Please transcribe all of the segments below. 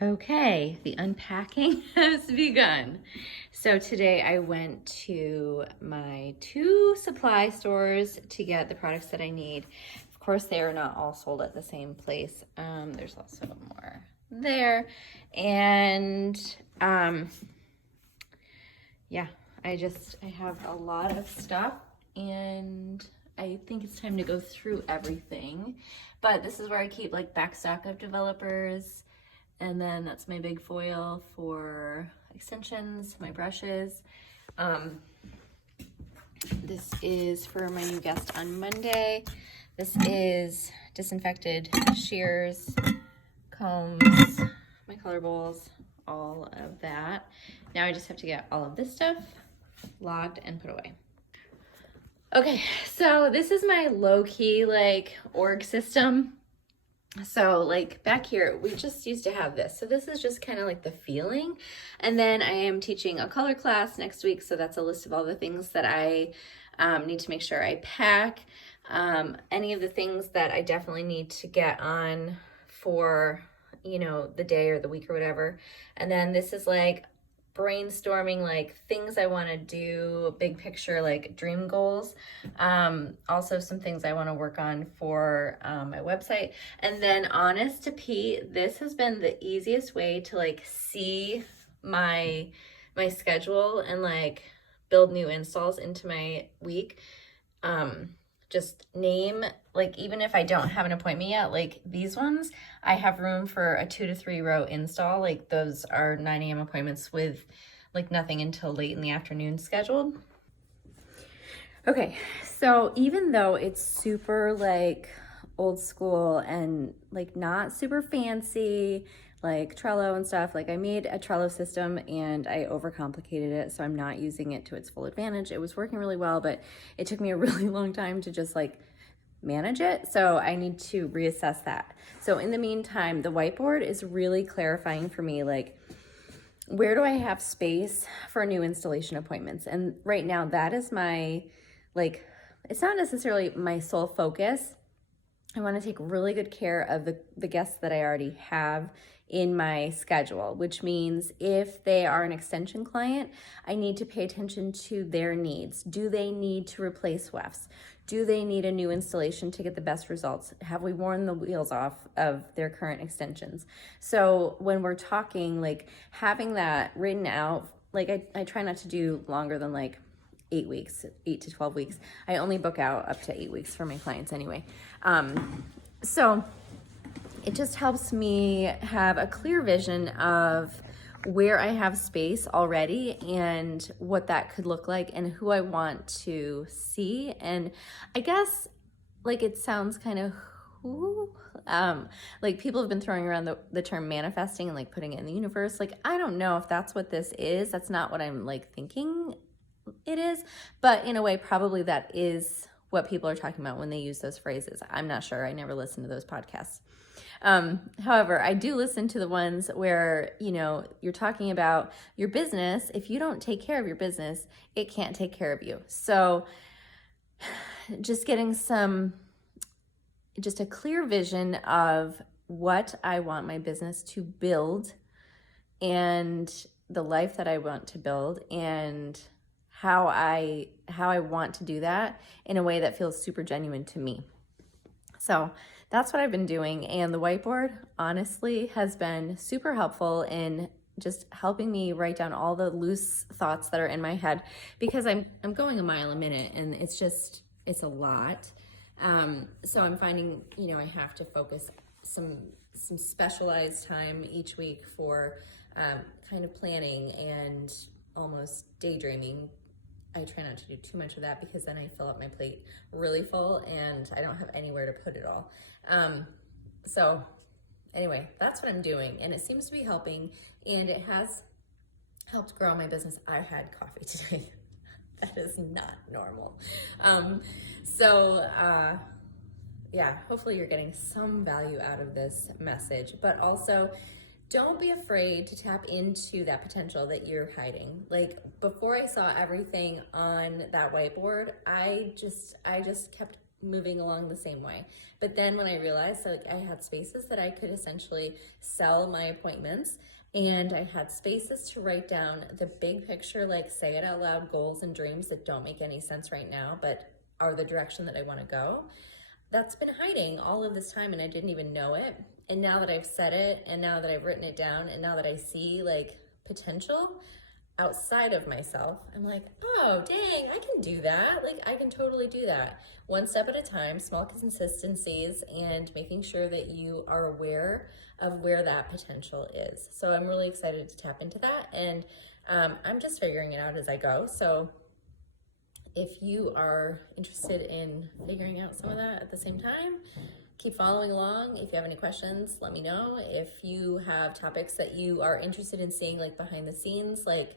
Okay, the unpacking has begun. So today I went to my 2 supply stores to get the products that I need. Of course, they are not all sold at the same place. There's also more there. And yeah, I have a lot of stuff and I think it's time to go through everything. But this is where I keep like backstock of developers. And then that's my big foil for extensions, my brushes. This is for my new guest on Monday. This is disinfected shears, combs, my color bowls, all of that. Now I just have to get all of this stuff logged and put away. Okay, so this is my low-key like org system. So like back here, we just used to have this. So this is just kind of like the feeling. And then I am teaching a color class next week. So that's a list of all the things that I need to make sure I pack. Any of the things that I definitely need to get on for, you know, the day or the week or whatever. And then this is like brainstorming like things I want to do, big picture, like dream goals. Also some things I want to work on for my website. And then honest to Pete, this has been the easiest way to like see my schedule and like build new installs into my week. Just name, like, even if I don't have an appointment yet, like these ones, I have room for a 2 to 3 row install. Like those are 9 a.m. appointments with like nothing until late in the afternoon scheduled. Okay, so even though it's super like old school and like not super fancy, like Trello and stuff, like I made a Trello system and I overcomplicated it, so I'm not using it to its full advantage. It was working really well, but it took me a really long time to just like manage it, so I need to reassess that. So in the meantime, the whiteboard is really clarifying for me, like, where do I have space for new installation appointments? And right now that is my, like, it's not necessarily my sole focus. I want to take really good care of the guests that I already have in my schedule, which means if they are an extension client, I need to pay attention to their needs. Do they need to replace wefts? Do they need a new installation to get the best results? Have we worn the wheels off of their current extensions? So when we're talking, like having that written out, like I try not to do longer than like 8 weeks, 8 to 12 weeks. I only book out up to 8 weeks for my clients anyway. So it just helps me have a clear vision of where I have space already and what that could look like and who I want to see. And I guess like it sounds kind of like people have been throwing around the term manifesting and like putting it in the universe. Like, I don't know if that's what this is. That's not what I'm like thinking it is, but in a way, probably that is what people are talking about when they use those phrases. I'm not sure. I never listened to those podcasts. However, I do listen to the ones where, you know, you're talking about your business. If you don't take care of your business, it can't take care of you. So just getting just a clear vision of what I want my business to build and the life that I want to build and how I want to do that in a way that feels super genuine to me. So that's what I've been doing, and the whiteboard honestly has been super helpful in just helping me write down all the loose thoughts that are in my head, because I'm going a mile a minute and it's a lot. So I'm finding, you know, I have to focus some specialized time each week for kind of planning and almost daydreaming. I try not to do too much of that because then I fill up my plate really full and I don't have anywhere to put it all. So anyway, that's what I'm doing, and it seems to be helping, and it has helped grow my business. I had coffee today. That is not normal. Yeah, hopefully you're getting some value out of this message, but also don't be afraid to tap into that potential that you're hiding. Like before I saw everything on that whiteboard, I just kept moving along the same way. But then when I realized that like I had spaces that I could essentially sell my appointments, and I had spaces to write down the big picture, like say it out loud, goals and dreams that don't make any sense right now, but are the direction that I want to go. That's been hiding all of this time and I didn't even know it. And now that I've said it, and now that I've written it down, and now that I see like potential outside of myself, I'm like, oh, dang, I can do that. Like, I can totally do that. One step at a time, small consistencies, and making sure that you are aware of where that potential is. So I'm really excited to tap into that. And I'm just figuring it out as I go. So if you are interested in figuring out some of that at the same time, keep following along. If you have any questions, let me know. If you have topics that you are interested in seeing, like behind the scenes, like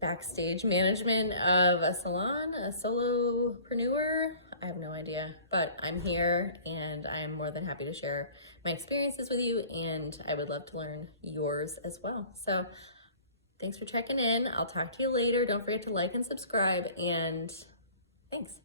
backstage management of a salon, a solopreneur, I have no idea, but I'm here and I'm more than happy to share my experiences with you, and I would love to learn yours as well. So thanks for checking in. I'll talk to you later. Don't forget to like and subscribe, and thanks.